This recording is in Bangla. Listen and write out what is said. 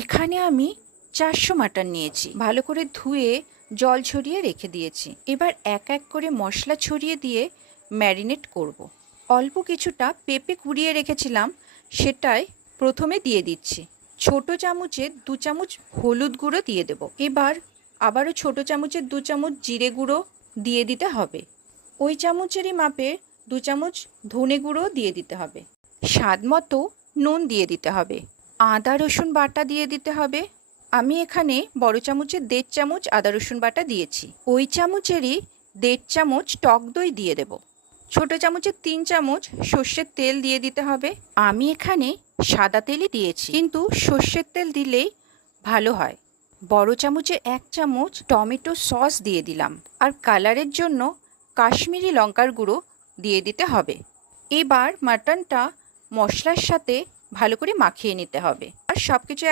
এখানে আমি 400 মাটন নিয়েছি। ভালো করে ধুয়ে জল ছড়িয়ে রেখে দিয়েছি। এবার এক এক করে মশলা ছড়িয়ে দিয়ে ম্যারিনেট করব। অল্প কিছুটা পেঁপে কুড়িয়ে রেখেছিলাম, সেটাই প্রথমে দিয়ে দিচ্ছি। ছোট চামচে 2 চামচ হলুদ গুঁড়ো দিয়ে দেব। এবার আবারও ছোট চামচের 2 চামচ জিরে গুঁড়ো দিয়ে দিতে হবে। ওই চামচেরই মাপে 2 চামচ ধনে গুঁড়ো দিয়ে দিতে হবে। স্বাদ মতো নুন দিয়ে দিতে হবে। আদা রসুন বাটা দিয়ে দিতে হবে। আমি এখানে বড় চামচের 1.5 চামচ আদা রসুন বাটা দিয়েছি। ওই চামচেরই 1.5 চামচ টক দই দিয়ে দেব। ছোট চামচের 3 চামচ সর্ষের তেল দিয়ে দিতে হবে। আমি এখানে সাদা তেলই দিয়েছি, কিন্তু সর্ষের তেল দিলেই ভালো হয়। বড় চামচে 1 চামচ টমেটো সস দিয়ে দিলাম। আর কালারের জন্য কাশ্মীরি লঙ্কার গুঁড়ো দিয়ে দিতে হবে। এবার মাটনটা মশলার সাথে ভালো করে মাখিয়ে নিতে হবে। আর সব কিছু